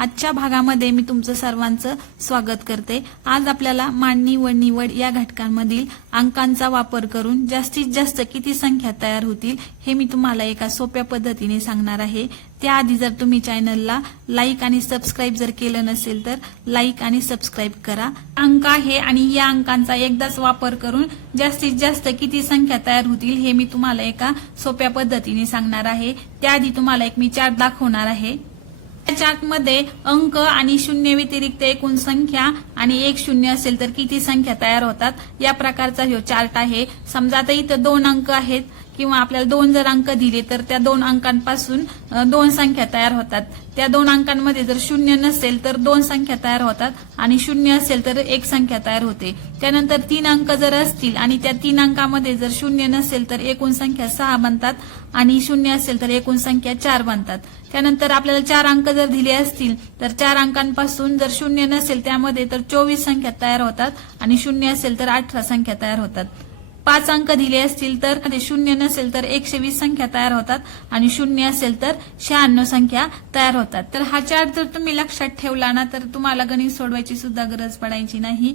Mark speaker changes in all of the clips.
Speaker 1: आजच्या भागामध्ये मी तुमचं सर्वांचं स्वागत करते. आज आपल्याला मांडणी व निवड या घटकांमधील अंकांचा वापर करून जास्तीत जास्त किती संख्या तयार होतील हे मी तुम्हाला एका सोप्या पद्धतीने सांगणार आहे. त्याआधी जर तुम्ही चॅनलला लाईक आणि सबस्क्राईब जर केलं नसेल तर लाईक आणि सबस्क्राईब करा. अंक आहे आणि या अंकांचा एकदाच वापर करून जास्तीत जास्त किती संख्या तयार होतील हे मी तुम्हाला एका सोप्या पद्धतीने सांगणार आहे. त्याआधी तुम्हाला एक मी चार्ट दाखवणार आहे. चार्टमध्ये अंक आणि शून्य व्यतिरिक्त एकूण संख्या आणि एक शून्य असेल तर किती संख्या तयार होतात? या प्रकारचा हा चार्ट आहे. समजा आता इथं दोन अंक आहेत. किंवा आपल्याला दोन जर अंक दिले तर त्या दोन अंकांपासून दोन संख्या तयार होतात. त्या दोन अंकांमध्ये जर शून्य नसेल तर दोन संख्या तयार होतात आणि शून्य असेल तर एक संख्या तयार होते. त्यानंतर तीन अंक जर असतील आणि त्या तीन अंकामध्ये जर शून्य नसेल तर एकूण संख्या सहा बनतात आणि शून्य असेल तर एकूण संख्या चार बनतात. त्यानंतर आपल्याला चार अंक जर दिले असतील तर चार अंकांपासून जर शून्य नसेल त्यामध्ये तर चोवीस संख्या तयार होतात आणि शून्य असेल तर अठरा संख्या तयार होतात. पाच अंक दिले असतील तर शून्य नसेल तर एकशे वीस संख्या तयार होतात आणि शून्य असेल तर शहाण्णव संख्या तयार होतात. तर हा चार्ट जर तुम्ही लक्षात ठेवला ना तर तुम्हाला गणित सोडवायची सुद्धा गरज पडायची नाही.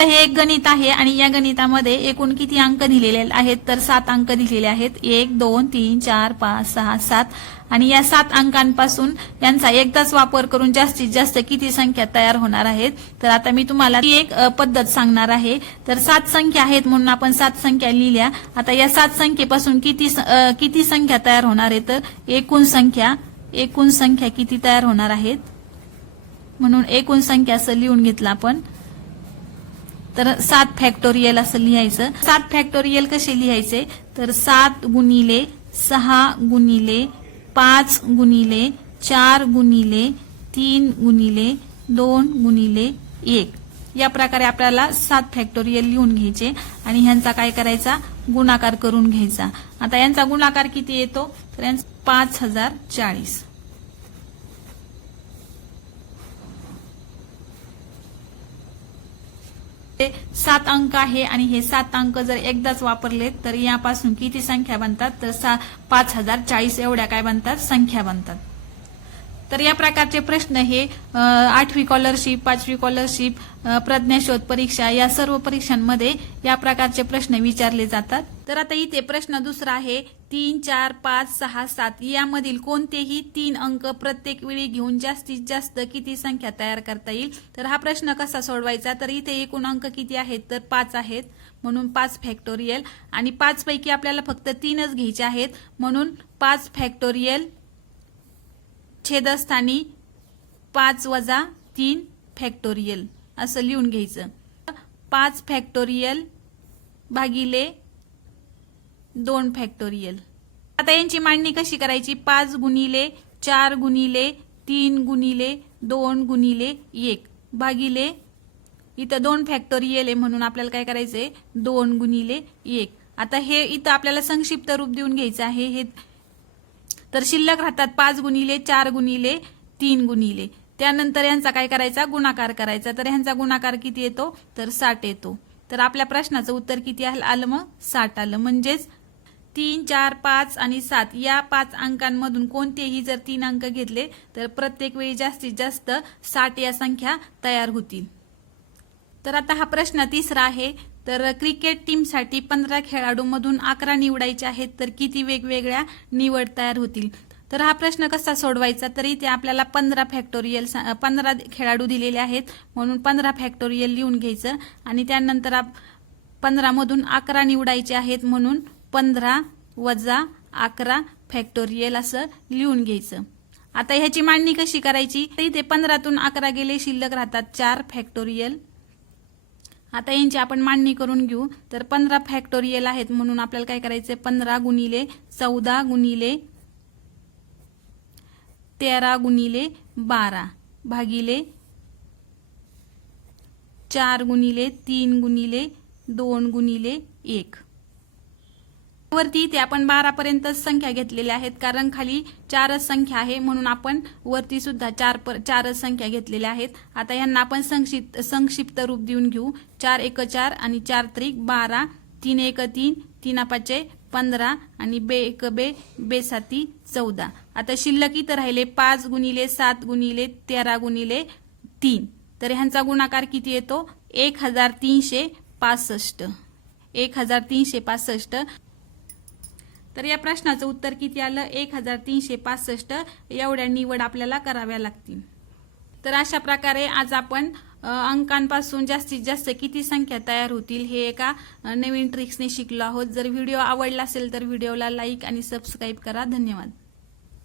Speaker 1: हे एक गणित आहे आणि या गणितामध्ये एकूण किती अंक दिलेले आहेत? तर सात अंक दिलेले आहेत. एक दोन तीन चार पाच सहा सात. आणि या सात अंकांपासून यांचा एकदाच वापर करून जास्तीत जास्त किती संख्या तयार होणार आहेत? तर आता मी तुम्हाला ती एक पद्धत सांगणार आहे. तर सात संख्या आहेत म्हणून आपण सात संख्या लिहिल्या. आता या सात संख्येपासून किती किती संख्या तयार होणार आहे तर एकूण संख्या एकूण संख्या किती तयार होणार आहेत? म्हणून एकूण संख्या असं लिहून घेतलं आपण. तर सात फॅक्टोरियल असं लिहायचं. सात फॅक्टोरियल कसे लिहायचे? तर सात गुणिले सहा गुणिले पाच गुणिले चार गुणिले तीन गुणिले दोन गुणिले एक. या प्रकारे आपल्याला सात फॅक्टोरियल लिहून घ्यायचे आणि ह्यांचा काय करायचा? गुणाकार करून घ्यायचा. आता यांचा गुणाकार किती येतो? तर यांचा पाच हजार चाळीस हे सात अंक आहे आणि हे सात अंक जर एकदाच वापरले तर यापासून किती संख्या बनतात? तर सा पाच हजार चाळीस एवढ्या काय बनतात? संख्या बनतात. तर या प्रकारचे प्रश्न हे आठवी कॉलरशिप पाचवी कॉलरशिप प्रज्ञाशोध परीक्षा या सर्व परीक्षांमध्ये या प्रकारचे प्रश्न विचारले जातात. तर आता इथे प्रश्न दुसरा आहे तीन चार पाच सहा सात यामधील कोणतेही तीन अंक प्रत्येक वेळी घेऊन जास्तीत जास्त किती संख्या तयार करता येईल? तर हा प्रश्न कसा सोडवायचा? तर इथे एकूण अंक किती आहेत? तर पाच आहेत. म्हणून पाच फॅक्टोरियल आणि पाच पैकी आपल्याला फक्त तीनच घ्यायचे आहेत. म्हणून पाच फॅक्टोरियल छेदस्थानी पाच वजा तीन फॅक्टोरियल असं लिहून घ्यायचं. पाच फॅक्टोरियल भागिले दोन फॅक्टोरियल. आता यांची मांडणी कशी करायची? पाच गुणिले चार गुणिले तीन गुणिले दोन गुणिले एक. भागिले इथं दोन फॅक्टोरियल आहे म्हणून आपल्याला काय करायचंय? दोन गुणिले एक. आता हे इथं आपल्याला संक्षिप्त रूप देऊन घ्यायचं आहे. हे तर शिल्लक राहतात पाच गुणिले चार गुणिले तीन गुणिले. त्यानंतर यांचा काय करायचा? गुणाकार करायचा. तर ह्यांचा गुणाकार किती येतो? तर साठ येतो. तर आपल्या प्रश्नाचं उत्तर किती आलं आलं मग? साठ आलं. म्हणजेच तीन चार पाच आणि सात या पाच अंकांमधून कोणतेही जर तीन अंक घेतले तर प्रत्येक वेळी जास्तीत जास्त साठ या संख्या तयार होतील. तर आता हा प्रश्न तिसरा आहे. तर क्रिकेट टीमसाठी पंधरा खेळाडूंमधून अकरा निवडायचे आहेत तर किती वेगवेगळ्या निवड तयार होतील? तर हा प्रश्न कसा सोडवायचा? तर इथे आपल्याला पंधरा फॅक्टोरियल पंधरा खेळाडू दिलेले आहेत म्हणून पंधरा फॅक्टोरियल लिहून घ्यायचं. आणि त्यानंतर आप पंधरामधून अकरा निवडायचे आहेत म्हणून पंधरा वजा अकरा फॅक्टोरियल असं लिहून घ्यायचं. आता ह्याची मांडणी कशी करायची? तर इथे पंधरातून अकरा गेले शिल्लक राहतात चार फॅक्टोरियल आता यांची आपण मांडणी करून घेऊ. तर पंधरा फॅक्टोरियल आहेत म्हणून आपल्याला काय करायचं पंधरा गुणिले चौदा गुणिले तेरा गुणिले बारा भागिले चार गुणिले तीन गुणिले दोन गुणिले एक. वरती ते आपण बारा पर्यंत संख्या घेतलेल्या आहेत. कारण खाली चारच संख्या आहे म्हणून आपण वरती सुद्धा चार पर- चारच संख्या घेतलेल्या आहेत. आता यांना आपण संक्षिप्त संक्षिप्त रूप देऊन घेऊ. चार एक चार आणि चार त्रिक बारा तीन एक तीन तीन पाचे पंधरा आणि बे एक बे बेसाती चौदा. आता शिल्लक इथं राहिले पाच गुणिले सात गुणिले तेरा गुणिले तीन. तर ह्यांचा गुणाकार किती येतो? एक हजार तीनशे पासष्ट. एक हजार तीनशे पासष्ट. तर या प्रश्नाचं उत्तर किती आलं? एक हजार तीनशे पासष्ट. एवढ्या निवड आपल्याला कराव्या लागतील. तर अशा प्रकारे आज आपण अंकांपासून जास्तीत जास्त किती संख्या तयार होतील हे एका नवीन ट्रिक्सने शिकलो आहोत. जर व्हिडिओ आवडला असेल तर व्हिडिओला लाईक आणि सबस्क्राईब करा. धन्यवाद.